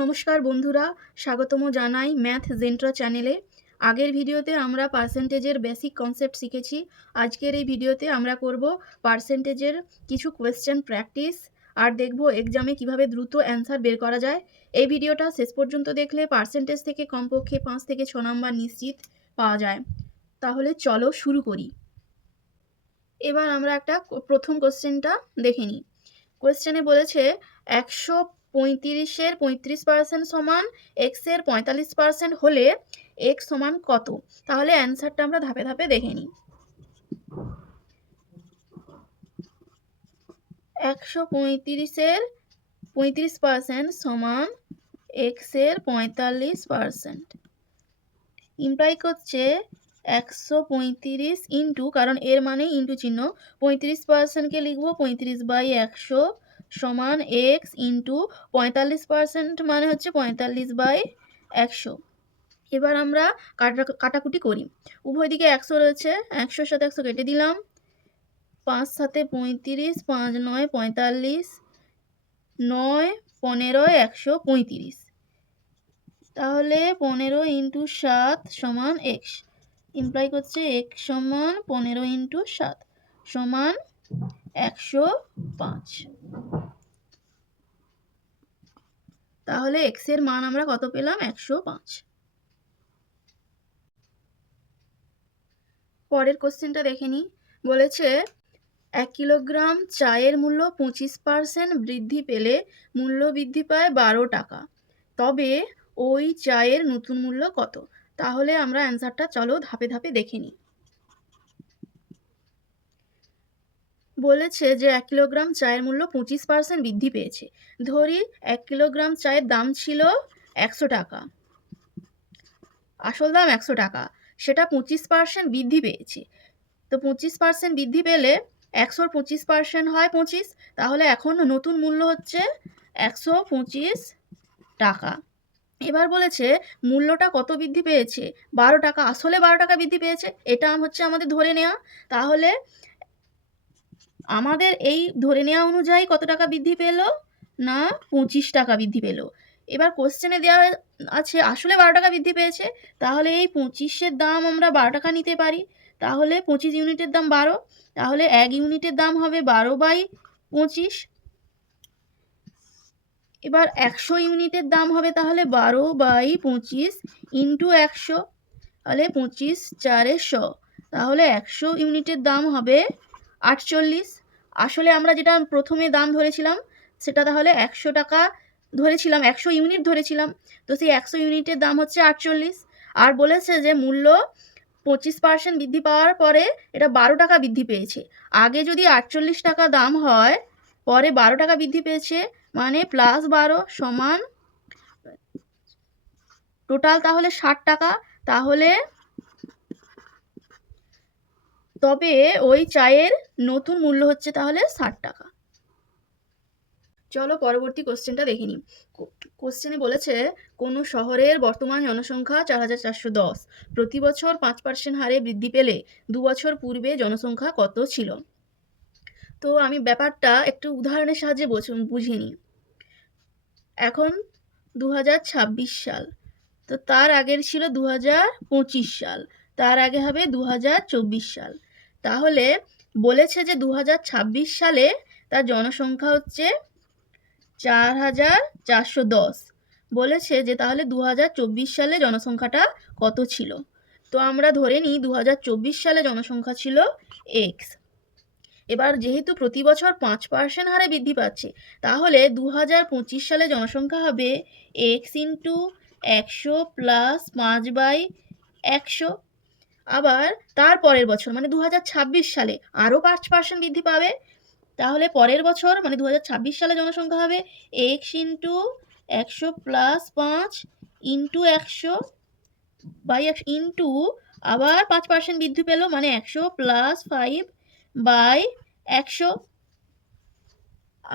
নমস্কার বন্ধুরা, স্বাগতম জানাই ম্যাথ জেন্ট্রা চ্যানেলে। আগের ভিডিওতে আমরা পার্সেন্টেজের বেসিক কনসেপ্ট শিখেছি। আজকের এই ভিডিওতে আমরা করব পার্সেন্টেজের কিছু কোয়েশ্চেন প্র্যাকটিস আর দেখব এক্সামে কিভাবে দ্রুত অ্যান্সার বের করা যায়। এই ভিডিওটা শেষ পর্যন্ত দেখলে পার্সেন্টেজ থেকে কমপক্ষে 5 থেকে 6 নাম্বার নিশ্চিত পাওয়া যায়। তাহলে চলো শুরু করি। এবার আমরা একটা প্রথম কোশ্চেনটা দেখে নিই। কোয়েশ্চেনে বলেছে 135-এর 35% সমান এক্সের 45% হলে এক্স সমান কত। তাহলে অ্যান্সারটা আমরা ধাপে ধাপে দেখে নিই। 135-এর 35% সমান এক্সের 45%। ইমপ্লাই করছে 135 ইন্টু, কারণ এর মানে ইন্টু চিহ্ন, 35%কে লিখবো 35/100 সমান এক্স ইন্টু 45% মানে হচ্ছে 45/100। এবার আমরা কাটাকুটি করি। উভয় দিকে 100 রয়েছে, 100-র সাথে 100 কেটে দিলাম। 5 7 35, 5 9 45, 9 15 135। তাহলে 15 ইন্টু 7 সমান এক্স। ইমপ্লাই করছে এক্স সমান 15 ইন্টু 7 সমান 105। তাহলে এক্স এর মান আমরা কত পেলাম? 105। পরের কোশ্চেনটা দেখে নিই। বলেছে 1 কিলোগ্রাম চায়ের মূল্য 25% বৃদ্ধি পেলে মূল্য বৃদ্ধি পায় 12 টাকা, তবে ওই চায়ের নতুন মূল্য কত? তাহলে আমরা অ্যান্সারটা চলো ধাপে ধাপে দেখে নিই। বলেছে যে 1 কিলোগ্রাম চায়ের মূল্য 25% বৃদ্ধি পেয়েছে। ধরি 1 কিলোগ্রাম চায়ের দাম ছিল 100 টাকা, আসল দাম 100 টাকা, সেটা 25% বৃদ্ধি পেয়েছে। তো 25% বৃদ্ধি পেলে 100-র 25% হয় 25, তাহলে এখন নতুন মূল্য হচ্ছে 125 টাকা। এবার বলেছে মূল্যটা কত বৃদ্ধি পেয়েছে? 12 টাকা, আসলে 12 টাকা বৃদ্ধি পেয়েছে, এটা হচ্ছে আমাদের ধরে নেওয়া। তাহলে আমাদের এই ধরে নেওয়া অনুযায়ী কত টাকা বৃদ্ধি পেল? না, 25 টাকা বৃদ্ধি পেল। এবার কোশ্চেনে দেওয়া আছে আসলে 12 টাকা বৃদ্ধি পেয়েছে, তাহলে এই 25-এর দাম আমরা 12 টাকা নিতে পারি। তাহলে 25 ইউনিটের দাম 12, তাহলে 1 ইউনিটের দাম হবে 12/25। এবার 100 ইউনিটের দাম হবে তাহলে 12/25 ইন্টু 100, তাহলে 25 4 100, তাহলে 100 ইউনিটের দাম হবে 48। আসলে আমরা যেটা প্রথমে দাম ধরেছিলাম সেটা তাহলে 100 টাকা ধরেছিলাম, 100 ইউনিট ধরেছিলাম, তো সেই 100 ইউনিটের দাম হচ্ছে 48। আর বলেছে যে মূল্য 25% বৃদ্ধি পাওয়ার পরে এটা 12 টাকা বৃদ্ধি পেয়েছে। আগে যদি 48 টাকা দাম হয়, পরে 12 টাকা বৃদ্ধি পেয়েছে, মানে +12 সমান টোটাল তাহলে 60 টাকা। তাহলে তবে ওই চায়ের নতুন মূল্য হচ্ছে তাহলে 60 টাকা। চলো পরবর্তী কোশ্চেনটা দেখে নিই। কোশ্চেনে বলেছে কোনো শহরের বর্তমান জনসংখ্যা 4410, প্রতি বছর 5% হারে বৃদ্ধি পেলে 2 বছর পূর্বে জনসংখ্যা কত ছিল? তো আমি ব্যাপারটা একটু উদাহরণের সাহায্যে বুঝিয়ে নিই। এখন 2026 সাল, তো তার আগের ছিল 2025 সাল, তার আগে হবে 2024 সাল। তাহলে বলেছে যে 2026 সালে তার জনসংখ্যা হচ্ছে 4410। বলেছে যে তাহলে 2024 সালে জনসংখ্যাটা কত ছিল। তো আমরা ধরে নিই 2024 সালে জনসংখ্যা ছিল এক্স। এবার যেহেতু প্রতি বছর 5% হারে বৃদ্ধি পাচ্ছে, তাহলে 2025 সালে জনসংখ্যা হবে এক্স ইন্টু 100 প্লাস 5/100। আবার তার পরের বছর মানে 2026 সালে আরও 5% বৃদ্ধি পাবে, তাহলে পরের বছর মানে 2026 সালে জনসংখ্যা হবে x into 100 plus 5 into 100/100 into আবার 5% বৃদ্ধি পেল, মানে 100 প্লাস 5/100।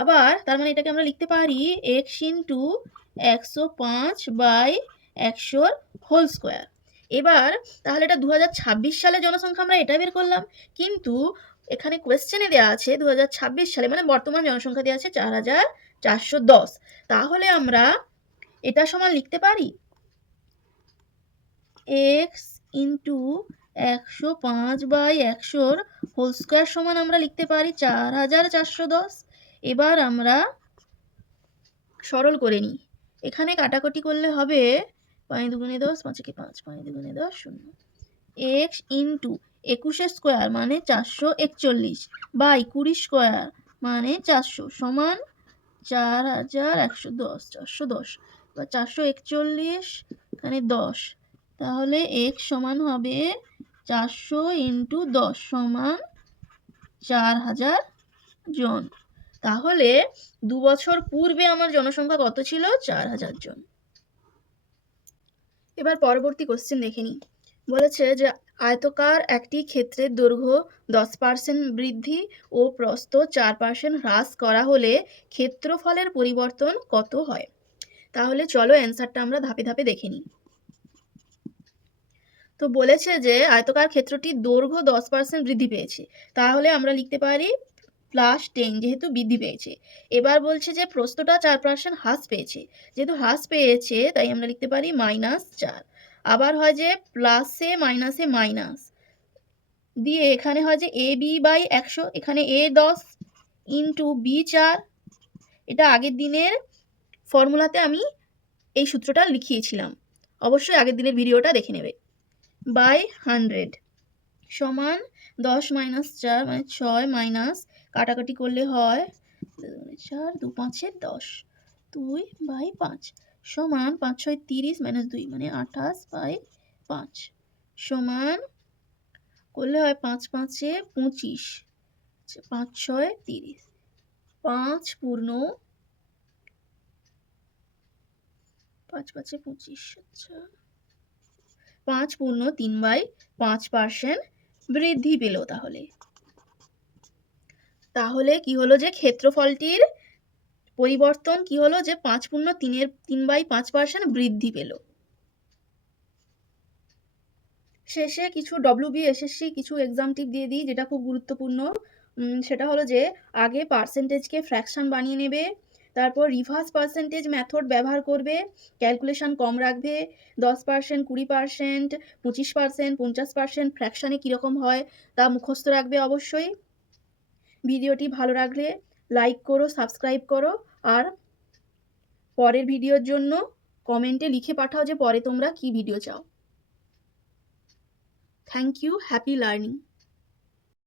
আবার তার মানে এটাকে আমরা লিখতে পারি এক্স ইন্টু 105/100 হোল স্কোয়ার। এবার তাহলে এটা 2026 সালে জনসংখ্যা আমরা এটা বের করলাম, কিন্তু এখানে কোয়েশ্চেনে দেওয়া আছে 2026 সালে, মানে বর্তমান জনসংখ্যা দেওয়া আছে 4410। তাহলে আমরা এটা সমান লিখতে পারি এক্স ইন্টু 105/100 হোল স্কোয়ার সমান আমরা লিখতে পারি 4410। এবার আমরা সরল করে নিই। এখানে কাটাকুটি করলে হবে 5 দুগুণে 10, 5 একে 5, 5 দুগুণে 10, 0। এক্স ইন্টু 21 স্কোয়ার মানে 441 বাই 20 স্কোয়ার মানে 400 সমান 4110, 410 বা 441 এখানে 10, তাহলে এক্স সমান হবে 400 ইন্টু 10 সমান 4000 জন। তাহলে 2 বছর পূর্বে আমার জনসংখ্যা কত ছিল? 4000 জন। এবার পরবর্তী কোশ্চেন দেখে নিই। বলেছে যে আয়তকার একটি ক্ষেত্রের দৈর্ঘ্য 10% বৃদ্ধি ও প্রস্থ 4% হ্রাস করা হলে ক্ষেত্রফলের পরিবর্তন কত হয়? তাহলে চলো অ্যান্সারটা আমরা ধাপে ধাপে দেখে নিই। তো বলেছে যে আয়তকার ক্ষেত্রটির দৈর্ঘ্য 10% বৃদ্ধি পেয়েছে, তাহলে আমরা লিখতে পারি +10 যেহেতু বৃদ্ধি পেয়েছে। এবার বলছে যে প্রস্থটা 4% হ্রাস পেয়েছে, যেহেতু হ্রাস পেয়েছে তাই আমরা লিখতে পারি -4। আবার হয় যে প্লাসে মাইনাসে মাইনাস দিয়ে এখানে হয় যে AB/100, এখানে A 10 ইন্টু B 4। এটা আগের দিনের ফর্মুলাতে আমি এই সূত্রটা লিখিয়েছিলাম, অবশ্যই আগের দিনের ভিডিওটা দেখে নেবে। বাই 100 সমান 10 - 4 মানে 6 মাইনাস কাটাকাটি করলে হয় 4 2 5 10 2/5 সমান 5 6 30 - 2 মানে 28/5 সমান করলে হয় 5 5 25 5 6 30 5 পূর্ণ 5 5 25 আচ্ছা 5 পূর্ণ 3/5% বৃদ্ধি পেল। তাহলে কি হলো যে ক্ষেত্রফলটির পরিবর্তন কি হলো যে 5 পূর্ণ 3/5% বৃদ্ধি পেল। শেষে কিছু WBSSC কিছু এক্সাম টিপ দিয়ে দিই যেটা খুব গুরুত্বপূর্ণ। সেটা হলো যে আগে পার্সেন্টেজকে ফ্র্যাকশন বানিয়ে নেবে, তারপর রিভার্স পার্সেন্টেজ মেথড ব্যবহার করবে, ক্যালকুলেশন কম রাখবে, 10%, 20%, 25%, 50% ফ্র্যাকশানে কীরকম হয় তা মুখস্থ রাখবে অবশ্যই। ভিডিওটি ভালো লাগলে লাইক করো, সাবস্ক্রাইব করো, আর পরের ভিডিওর জন্য কমেন্টে লিখে পাঠাও যে পরে তোমরা কি ভিডিও চাও। Thank you, happy learning.